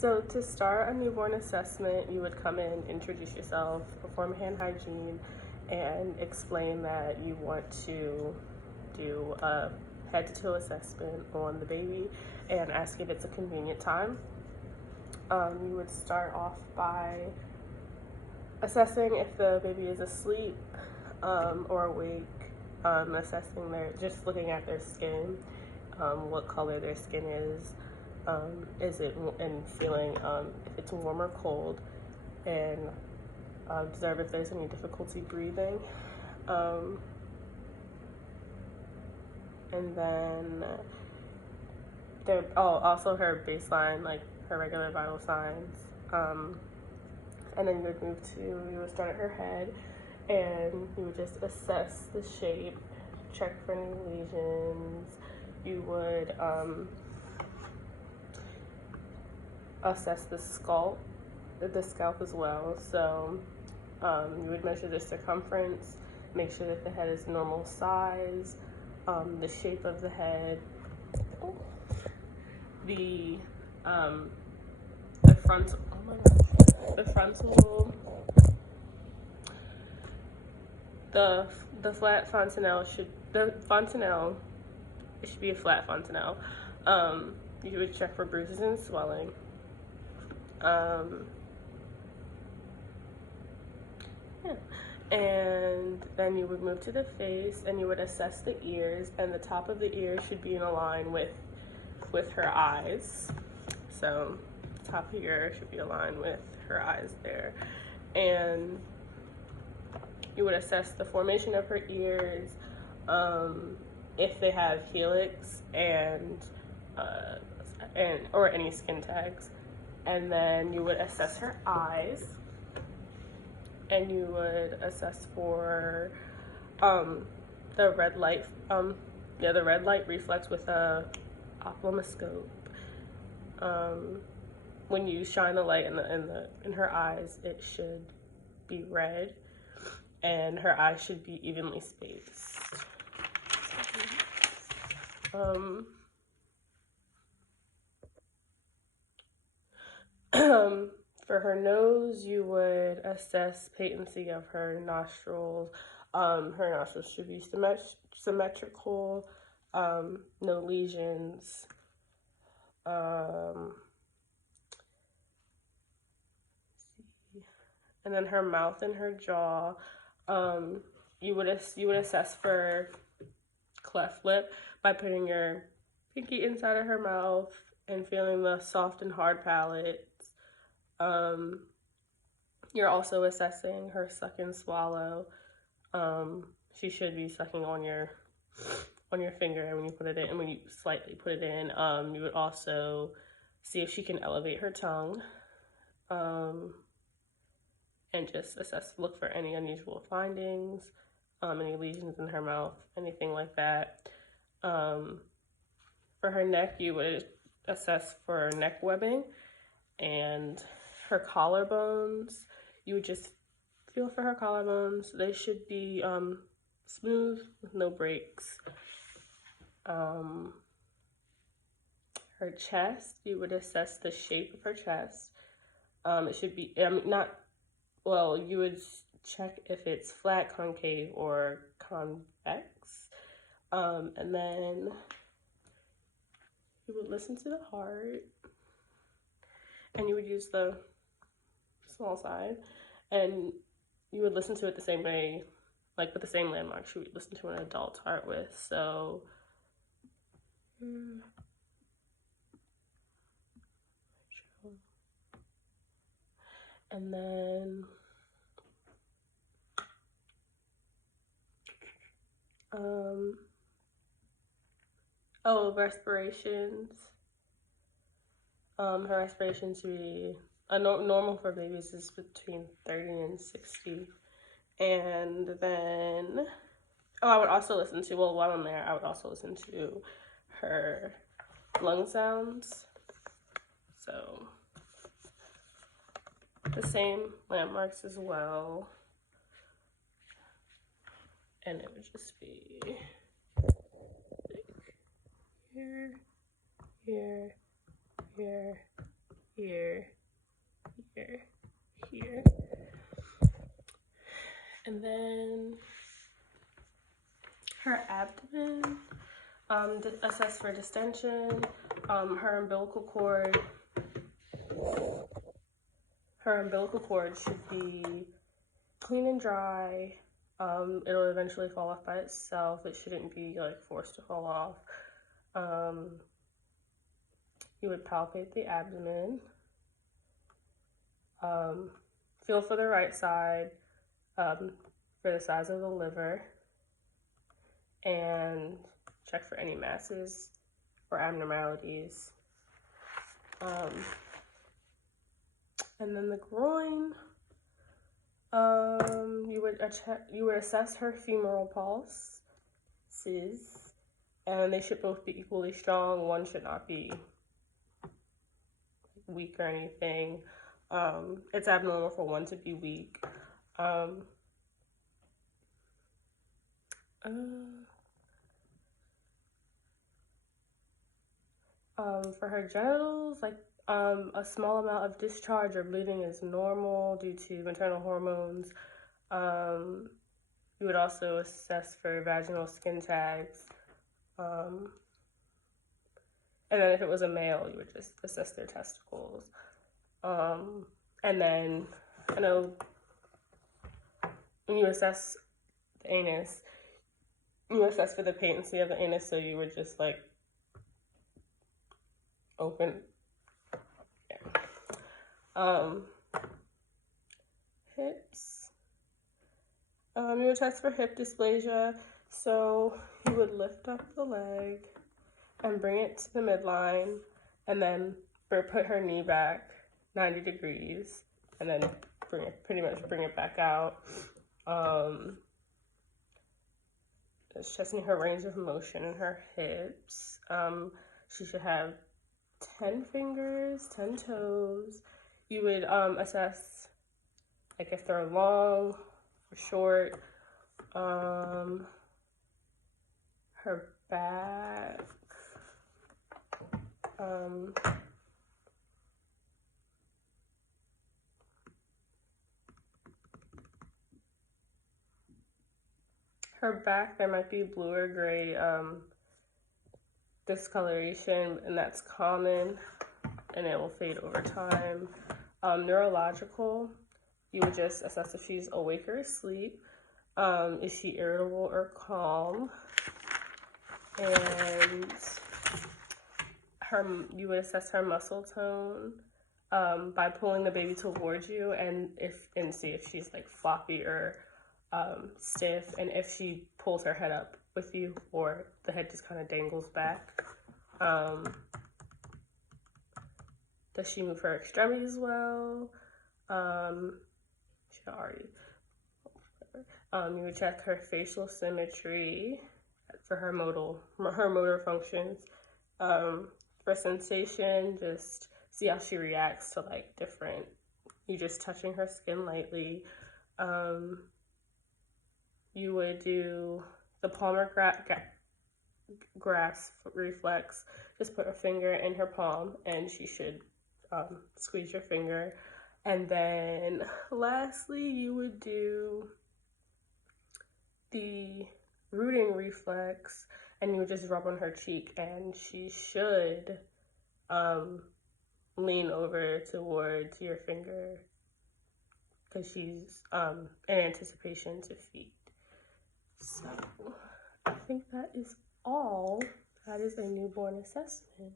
So to start a newborn assessment, you would come in, introduce yourself, perform hand hygiene, and explain that you want to do a head to toe assessment on the baby and ask if it's a convenient time. You would start off by assessing if the baby is asleep or awake, assessing just looking at their skin, what color their skin is it, and feeling if it's warm or cold, and observe if there's any difficulty breathing. And then also her baseline, like her regular vital signs. And then you would start at her head, and you would just assess the shape, check for any lesions. You would assess the scalp as well. So you would measure the circumference, make sure that the head is normal size, the shape of the head, the frontal, the flat fontanelle it should be a flat fontanelle. You would check for bruises and swelling. And then you would move to the face, and you would assess the ears, and the top of the ear should be in a line with her eyes. So the top of the ear should be aligned with her eyes there. And you would assess the formation of her ears, if they have helix and or any skin tags. And then you would assess her eyes, and you would assess for the red light reflex with a ophthalmoscope. When you shine the light in her eyes, it should be red, and her eyes should be evenly spaced. For her nose, you would assess patency of her nostrils. Her nostrils should be symmetrical, no lesions. And then her mouth and her jaw, you would assess for cleft lip by putting your pinky inside of her mouth and feeling the soft and hard palates. You're also assessing her suck and swallow. She should be sucking on your finger, and when you put it in, and when you slightly put it in, you would also see if she can elevate her tongue, and just look for any unusual findings, any lesions in her mouth, anything like that. For her neck, you would assess for neck webbing, and her collarbones, you would just feel for her collarbones. They should be smooth with no breaks. Her chest, you would assess the shape of her chest. It should be you would check if it's flat, concave, or convex. And then you would listen to the heart, and you would use the small side, and you would listen to it the same way, like with the same landmarks you would listen to an adult's heart with. So and then respirations. Her respiration should be normal for babies is between 30 and 60. And then I would also listen to, while I'm there, I would also listen to her lung sounds. So the same landmarks as well. And it would just be here, here, here, here, here, here. And then her abdomen, assess for distension. Her umbilical cord should be clean and dry. It'll eventually fall off by itself. It shouldn't be like forced to fall off. You would palpate the abdomen. Feel for the right side, for the size of the liver, and check for any masses or abnormalities. And then the groin, you would assess her femoral pulses, and they should both be equally strong. One should not be weak or anything. It's abnormal for one to be weak. For her genitals, like a small amount of discharge or bleeding is normal due to maternal hormones. You would also assess for vaginal skin tags. And then if it was a male, you would just assess their testicles. And then, I know when you assess the anus, you assess for the patency of the anus, so you would just like open, hips. You would test for hip dysplasia, so you would lift up the leg and bring it to the midline, and then put her knee back 90 degrees, and then pretty much bring it back out. Just testing her range of motion in her hips. She should have 10 fingers, 10 toes. You would assess like if they're long or short. Her back. Her back, there might be blue or gray discoloration, and that's common, and it will fade over time. Neurological, you would just assess if she's awake or asleep. Is she irritable or calm? And you would assess her muscle tone by pulling the baby towards you, and see if she's like floppy or stiff, and if she pulls her head up with you or the head just kind of dangles back. Does she move her extremities well? She already. You would check her facial symmetry for her motor functions. For sensation, just see how she reacts to like you just touching her skin lightly. You would do the palmar grasp reflex. Just put a finger in her palm, and she should squeeze your finger. And then lastly, you would do the rooting reflex, and you would just rub on her cheek, and she should lean over towards your finger because she's in anticipation to feed. So I think that is all. That is a newborn assessment.